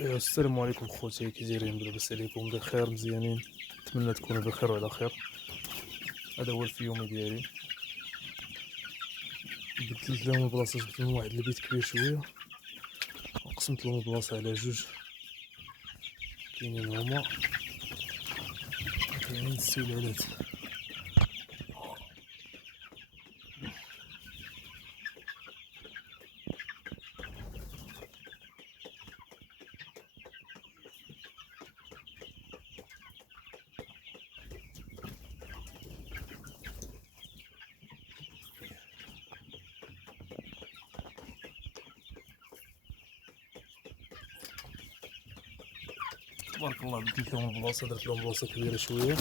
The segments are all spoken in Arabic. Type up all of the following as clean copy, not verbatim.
السلام عليكم خوتي، كي دايرين؟ لاباس عليكم؟ بخير مزيانين؟ نتمنى تكونوا بخير وعلى خير. هذا هو اليوم ديالي. بدلت لهم البلاصه، جبت لهم واحد البيت كبير شويه وقسمت لهم البلاصه على جوج. كاينين هما، كاينين السلالات. تبارك الله، بدلت لهم البلاصه، درت لهم بلاصه كبيره شويه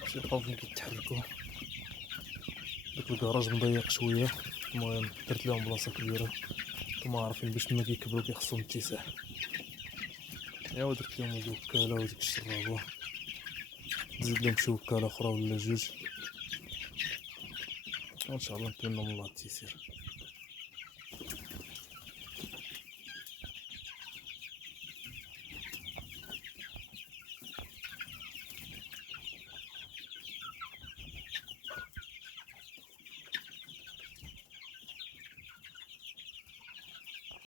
باش يبقاو فين كيتحركوا. داك الكراج مضيق شويه، المهم درت لهم بلاصه كبيره. نتوما عارفين باش ملي كيكبروا كيخصهم اتساع. ايوا درت لهم الوكاله وديك الشرابه، نزيد لهم شي وكاله اخرى ولا جوج، وان شاء الله نتمنى من الله التيسير.